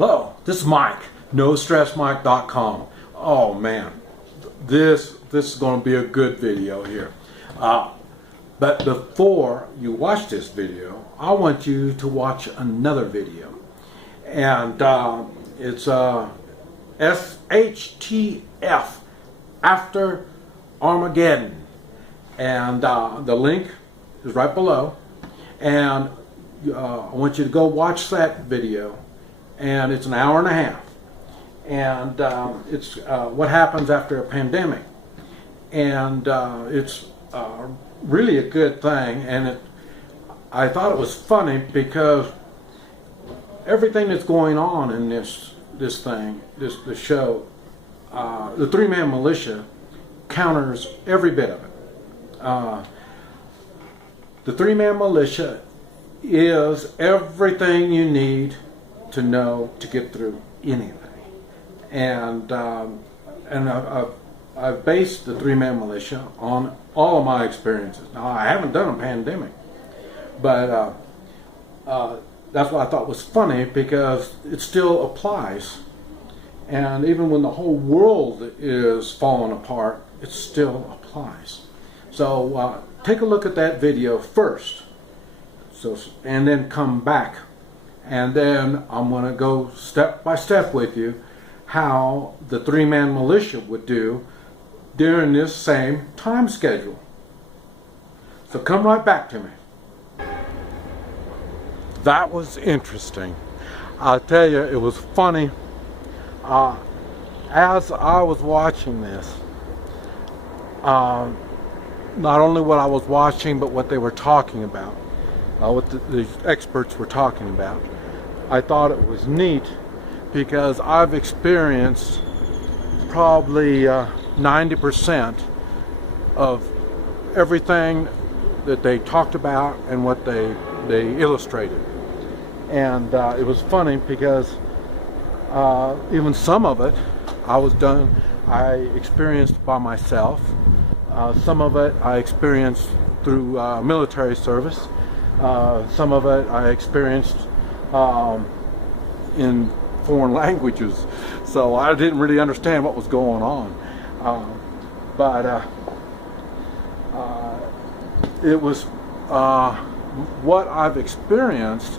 Hello, this is Mike, NoStressMike.com. Oh man, this is going to be a good video here. But before you watch this video, I want you to watch another video. And it's SHTF, After Armageddon. And the link is right below. And I want you to go watch that video. And it's an hour and a half. And it's what happens after a pandemic. And it's really a good thing. And I thought it was funny because everything that's going on in this show, the three-man militia counters every bit of it. The three-man militia is everything you need to know to get through anything. And I've based the three-man militia on all of my experiences. Now, I haven't done a pandemic, but that's what I thought was funny because it still applies. And even when the whole world is falling apart, it still applies. So take a look at that video first, and then come back. And then I'm going to go step by step with you how the three-man militia would do during this same time schedule. So come right back to me. That was interesting. I'll tell you, it was funny. As I was watching this, not only what I was watching, but what they were talking about, what the experts were talking about, I thought it was neat because I've experienced probably 90% of everything that they talked about and what they illustrated. And it was funny because even some of it I experienced by myself. Some of it I experienced through military service. Some of it I experienced in foreign languages, so I didn't really understand what was going on. But it was what I've experienced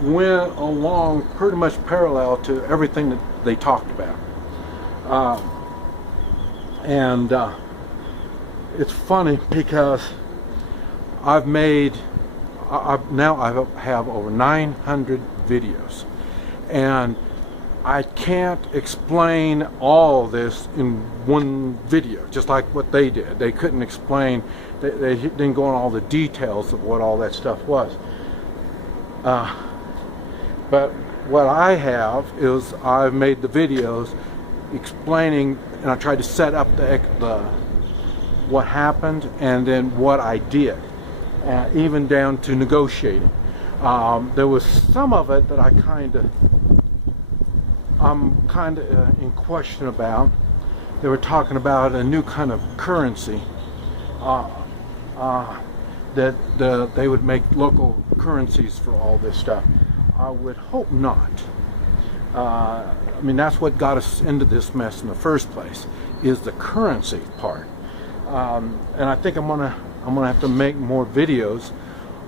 went along pretty much parallel to everything that they talked about. And it's funny because I have over 900 videos, and I can't explain all this in one video, just like what they did. They couldn't explain, they didn't go on all the details of what all that stuff was. But what I have is I've made the videos explaining, and I tried to set up what happened and then what I did, even down to negotiating. There was some of it that I'm kind of in question about. They were talking about a new kind of currency, that they would make local currencies for all this stuff. I would hope not. I mean, that's what got us into this mess in the first place, is the currency part. And I think I'm gonna have to make more videos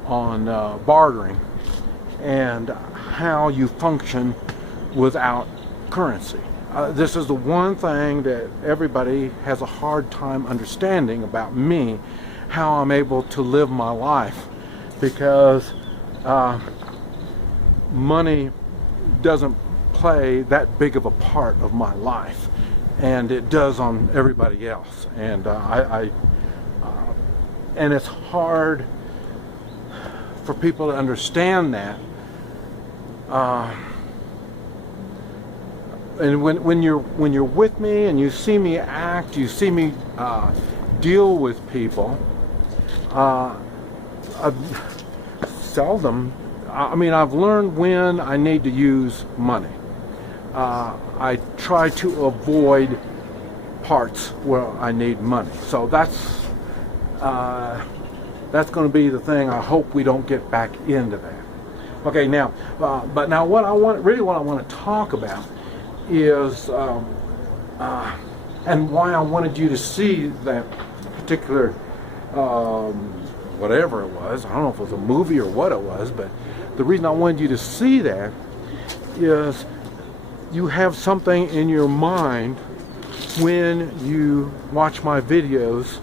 on bartering and how you function without currency. This is the one thing that everybody has a hard time understanding about me, how I'm able to live my life, because money doesn't play that big of a part of my life, and it does on everybody else. And and it's hard for people to understand that. And when you're with me and you see me act, you see me deal with people, seldom. I mean, I've learned when I need to use money. I try to avoid parts where I need money. So that's going to be the thing. I hope we don't get back into that. Okay, now, but now what I want to talk about is, and why I wanted you to see that particular, whatever it was. I don't know if it was a movie or what it was, but the reason I wanted you to see that is you have something in your mind when you watch my videos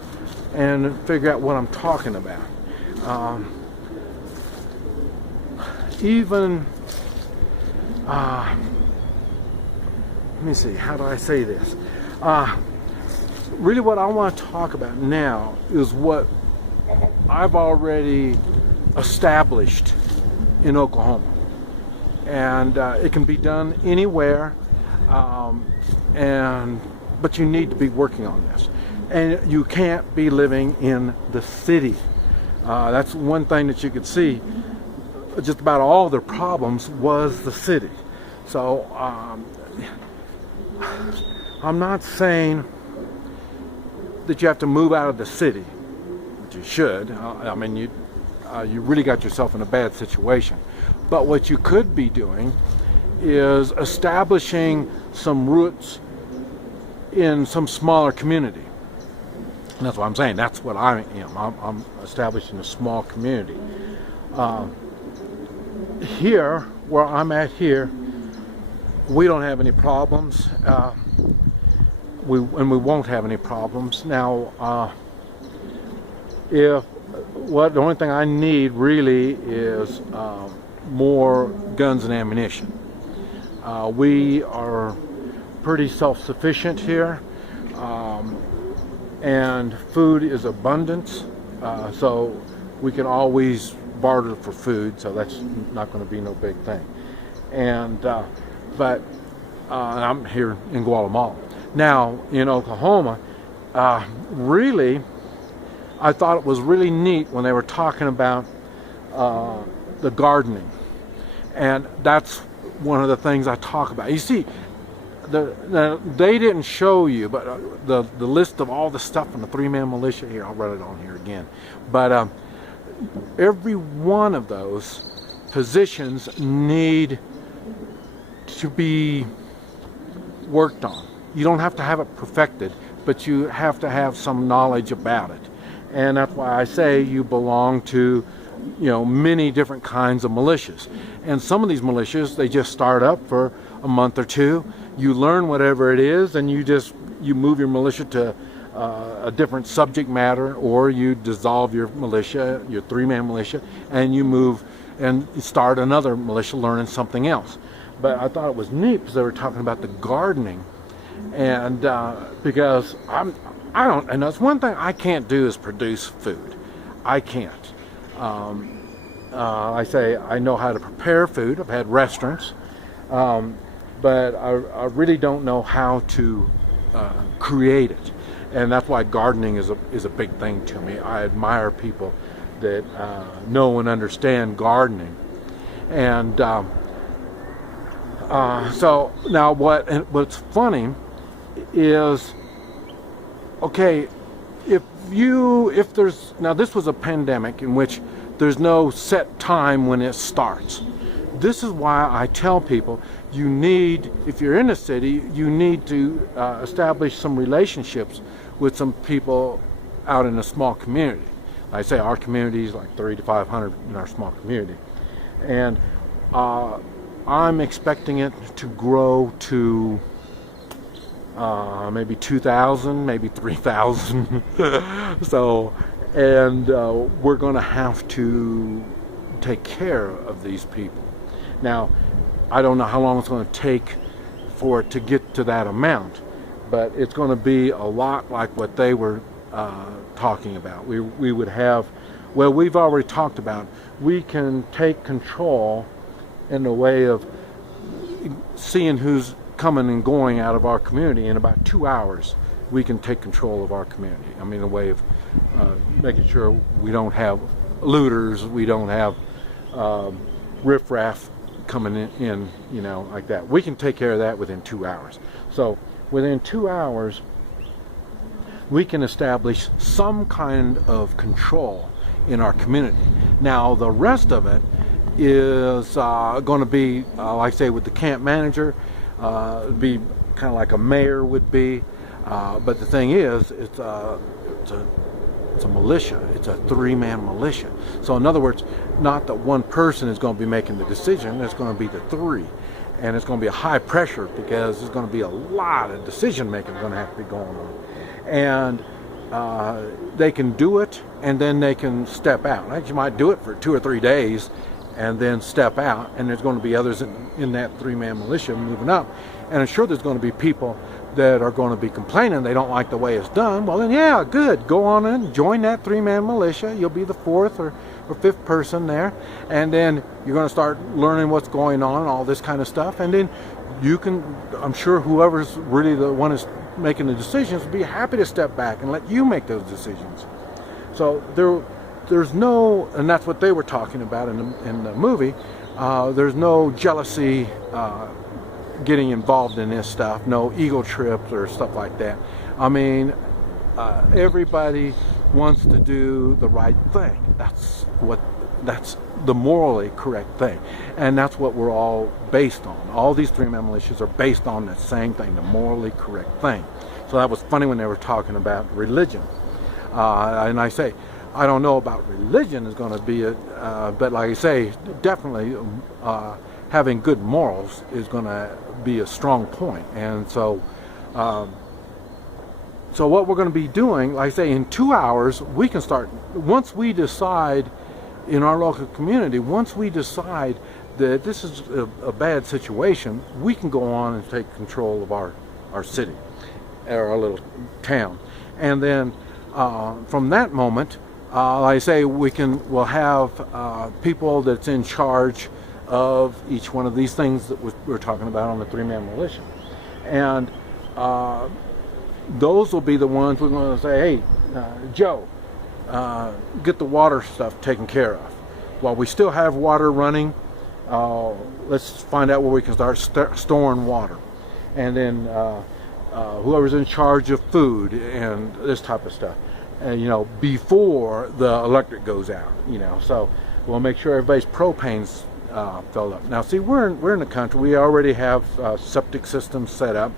and figure out what I'm talking about. Let me see, how do I say this? Really what I want to talk about now is what I've already established in Oklahoma. And it can be done anywhere, but you need to be working on this. And you can't be living in the city. That's one thing that you could see. Just about all their problems was the city. So I'm not saying that you have to move out of the city, but you should. I mean, you really got yourself in a bad situation. But what you could be doing is establishing some roots in some smaller community. And that's what I'm saying. That's what I am. I'm establishing a small community. Here, where I'm at here, we don't have any problems. We won't have any problems. Now, the only thing I need really is more guns and ammunition. We are pretty self-sufficient here, and food is abundant, so we can always barter for food, so that's not going to be no big thing. And but I'm here in Guatemala. Now in Oklahoma, really, I thought it was really neat when they were talking about the gardening, and that's one of the things I talk about. You see, they didn't show you, but the list of all the stuff in the three-man militia here. I'll write it on here again, but every one of those positions need to be worked on. You don't have to have it perfected, but you have to have some knowledge about it. And that's why I say you belong to, many different kinds of militias. And some of these militias, they just start up for a month or two. You learn whatever it is, and you move your militia to a different subject matter, or you dissolve your militia, your three-man militia, and you move and start another militia learning something else. But I thought it was neat because they were talking about the gardening, and because and that's one thing I can't do is produce food. I can't. I say I know how to prepare food. I've had restaurants, but I really don't know how to create it. And that's why gardening is a big thing to me. I admire people that know and understand gardening. And so now what's funny is, okay, if there's, now this was a pandemic in which there's no set time when it starts. This is why I tell people you need, if you're in a city, you need to establish some relationships with some people out in a small community. I say our community is like 300 to 500 in our small community. And I'm expecting it to grow to maybe 2,000, maybe 3,000. So, and we're going to have to take care of these people. Now, I don't know how long it's going to take for it to get to that amount, but it's going to be a lot like what they were talking about. We would have, well, we've already talked about, we can take control in the way of seeing who's coming and going out of our community. In about 2 hours, we can take control of our community. I mean, a way of making sure we don't have looters, we don't have riffraff coming in, like that. We can take care of that within 2 hours. So within 2 hours, we can establish some kind of control in our community. Now, the rest of it is going to be, like I say, with the camp manager. It'd be kind of like a mayor would be. But the thing is, it's a militia. It's a three-man militia. So in other words, not that one person is going to be making the decision. It's going to be the three. And it's going to be a high pressure because there's going to be a lot of decision making going to have to be going on. And they can do it, and then they can step out. Like, you might do it for 2 or 3 days and then step out, and there's going to be others in that three-man militia moving up. And I'm sure there's going to be people that are going to be complaining they don't like the way it's done. Well, then, yeah, good. Go on in, join that three-man militia. You'll be the fourth or fifth person there, and then you're going to start learning what's going on, all this kind of stuff. And then you can, I'm sure whoever's really the one is making the decisions will be happy to step back and let you make those decisions. So there's no, and that's what they were talking about in the movie. There's no jealousy getting involved in this stuff, no ego trips or stuff like that. I mean, everybody wants to do the right thing. That's the morally correct thing, and that's what we're all based on. All these three-man militias are based on the same thing, the morally correct thing. So that was funny when they were talking about religion, and I say, I don't know about religion is going to be but like I say, definitely having good morals is going to be a strong point. And so so what we're going to be doing, like I say, in 2 hours we can start. Once we decide in our local community, once we decide that this is a bad situation, we can go on and take control of our city or our little town. And then from that moment, like I say, we'll have people that's in charge of each one of these things that we're talking about on the three-man militia. And those will be the ones we're going to say, hey, Joe, get the water stuff taken care of. While we still have water running, let's find out where we can start storing water. And then whoever's in charge of food and this type of stuff, and before the electric goes out, so we'll make sure everybody's propane's filled up. Now, see, we're in the country. We already have septic systems set up.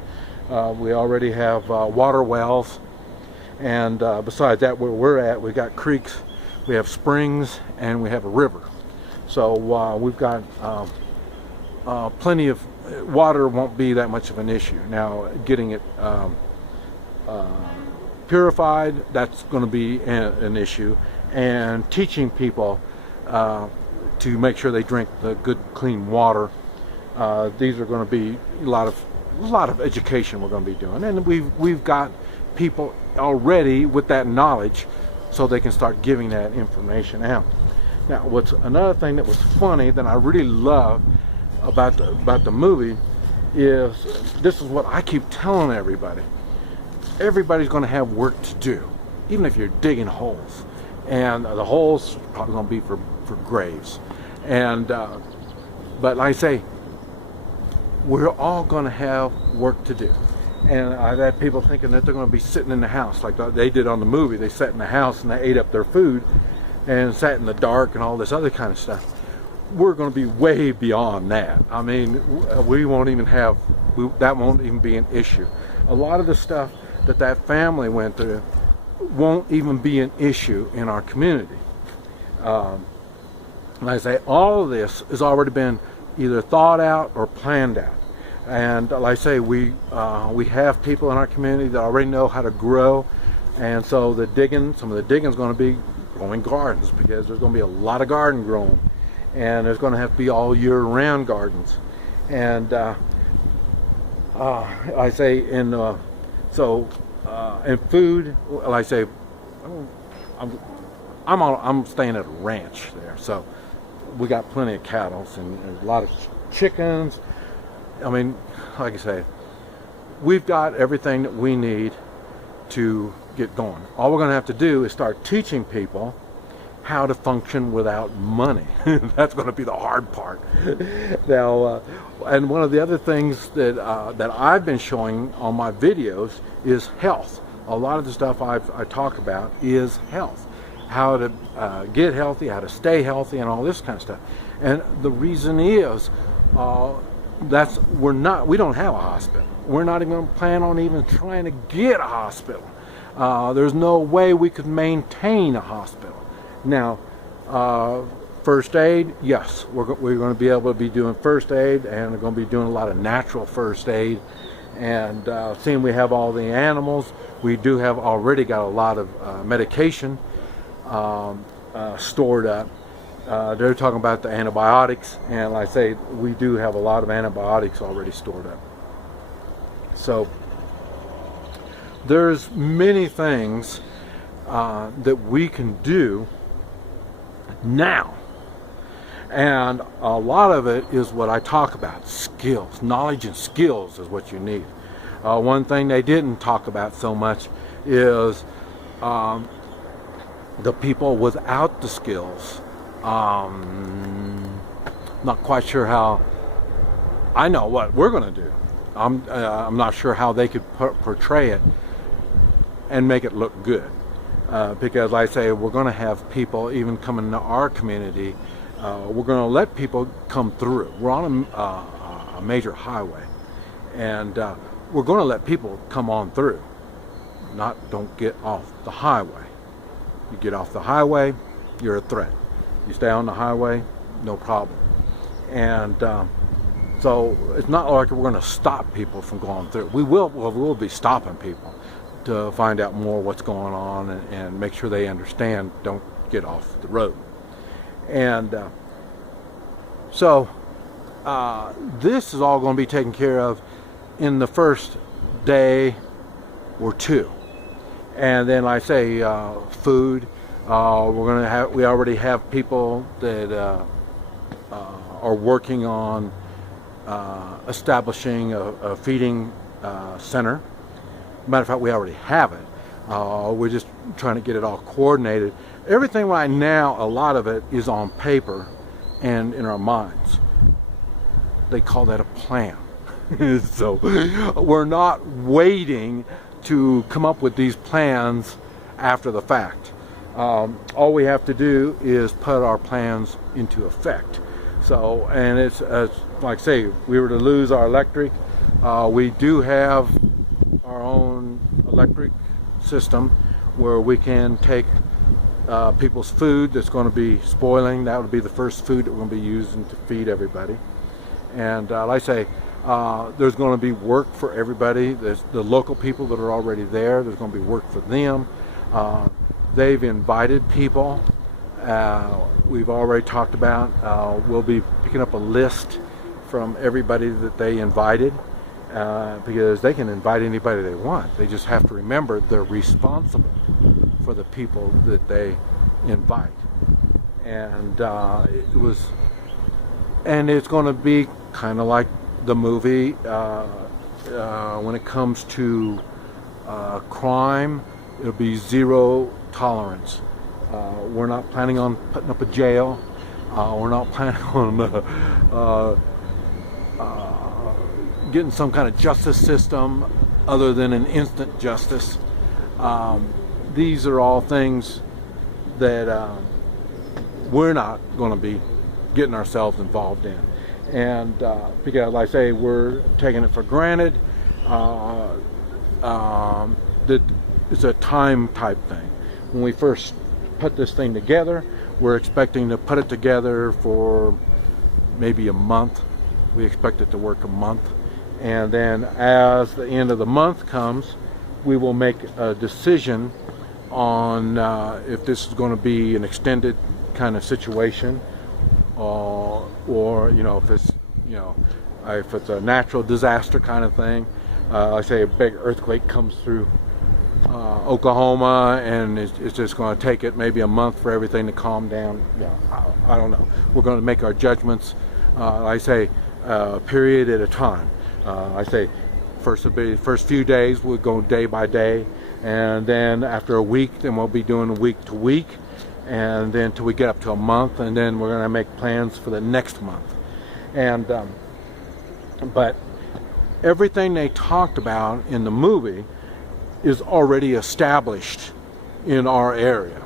We already have water wells, and besides that, where we're at, we got creeks, we have springs, and we have a river. So we've got plenty of water. Won't be that much of an issue. Now, getting it purified, that's going to be an issue, and teaching people to make sure they drink the good, clean water. These are going to be a lot of education we're going to be doing, and we've got people already with that knowledge, so they can start giving that information out. Now, what's another thing that was funny that I really love about the movie is, this is what I keep telling everybody. Everybody's going to have work to do, even if you're digging holes, and the holes are probably going to be for graves. And but like I say, we're all going to have work to do. And I've had people thinking that they're going to be sitting in the house like they did on the movie. They sat in the house and they ate up their food and sat in the dark and all this other kind of stuff. We're going to be way beyond that. I mean, we won't even have, that won't even be an issue. A lot of the stuff that family went through won't even be an issue in our community. Like I say, all of this has already been either thought out or planned out. And like I say, we have people in our community that already know how to grow, and so some of the digging is going to be growing gardens, because there's going to be a lot of garden growing, and there's going to have to be all year-round gardens. And I say in food, like I say, I'm staying at a ranch there, so we got plenty of cattle and a lot of chickens. I mean, like I say, we've got everything that we need to get going. All we're going to have to do is start teaching people how to function without money. That's going to be the hard part. Now, and one of the other things that I've been showing on my videos is health. A lot of the stuff I talk about is health. How to get healthy, how to stay healthy, and all this kind of stuff. And the reason is we don't have a hospital. We're not even going to plan on even trying to get a hospital. There's no way we could maintain a hospital. Now, first aid, yes, we're going to be able to be doing first aid, and we're going to be doing a lot of natural first aid. And seeing we have all the animals, we do have already got a lot of medication stored up. They're talking about the antibiotics, and like I say, we do have a lot of antibiotics already stored up. So there's many things that we can do now, and a lot of it is what I talk about: skills. Knowledge and skills is what you need. One thing they didn't talk about so much is the people without the skills. Not quite sure how. I know what we're going to do. I'm not sure how they could portray it and make it look good, because like I say, we're going to have people even come into our community. We're going to let people come through. We're on a major highway, and we're going to let people come on through. Don't get off the highway. You get off the highway, you're a threat. You stay on the highway, no problem. And so it's not like we're going to stop people from going through. We'll be stopping people to find out more what's going on and make sure they understand. Don't get off the road. And so this is all going to be taken care of in the first day or two. And then, like I say, food. We already have people that are working on establishing a feeding center. Matter of fact, we already have it. We're just trying to get it all coordinated. Everything right now, a lot of it is on paper and in our minds. They call that a plan. So we're not waiting to come up with these plans after the fact. All we have to do is put our plans into effect. So, and it's like I say, if we were to lose our electric, we do have our own electric system where we can take people's food that's going to be spoiling. That would be the first food that we're going to be using to feed everybody. And like I say, there's going to be work for everybody. There's the local people that are already there. There's going to be work for them. They've invited people. We've already talked about, we'll be picking up a list from everybody that they invited, because they can invite anybody they want. They just have to remember they're responsible for the people that they invite. And it's going to be kind of like the movie when it comes to crime. It'll be zero tolerance. We're not planning on putting up a jail. We're not planning on getting some kind of justice system other than an instant justice. These are all things that we're not going to be getting ourselves involved in. And because, like I say, we're taking it for granted that it's a time type thing. When we first put this thing together, we're expecting to put it together for maybe a month. We expect it to work a month. And then as the end of the month comes, we will make a decision on if this is going to be an extended kind of situation, or if it's if it's a natural disaster kind of thing. Like say a big earthquake comes through Oklahoma, and it's just going to take it maybe a month for everything to calm down. I don't know. We're going to make our judgments, I say, period at a time. I say first few days we'll go day by day, and then after a week, then we'll be doing week to week, and then till we get up to a month, and then we're going to make plans for the next month. And but everything they talked about in the movie is already established in our area.